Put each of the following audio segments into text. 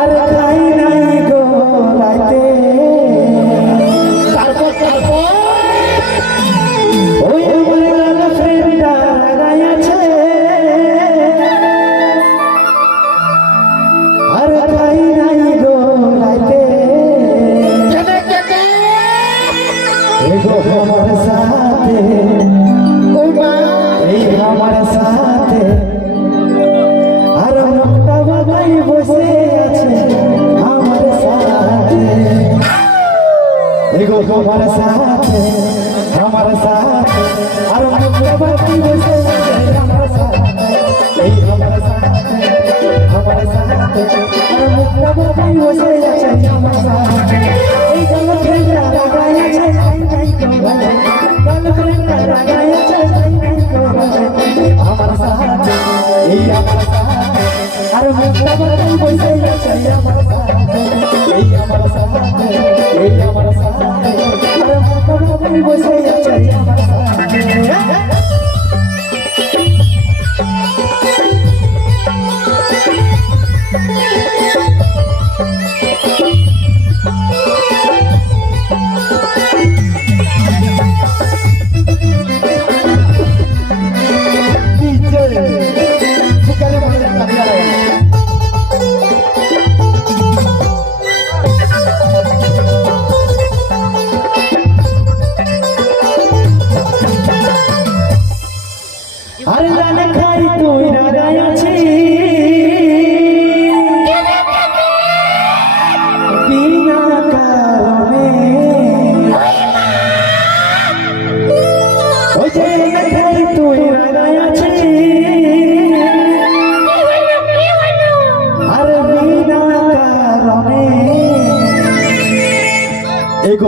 আর খাই নাই গো রাতে। তারপর তারপর এই আমার সাথে। আর মুখটা বাগাই বসে আছে আমার সাথে। এগো আমার সাথে। আমার সাথে। আর বসে আছে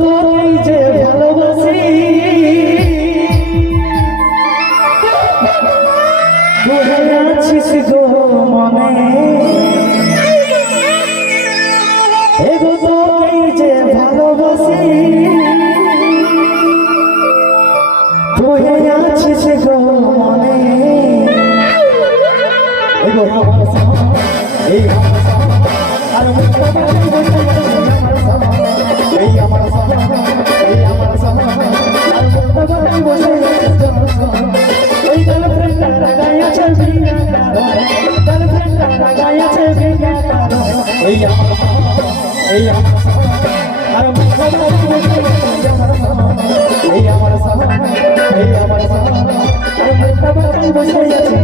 তোকে যে ভালোবাসি। তুই আছিস গো মনে? এগো তোকে যে ভালোবাসি। তুই আছিস এই আমার আর মুক্তা আমার সহ এই আমার সহ আর মুক্তা বাড়ি বসে আছে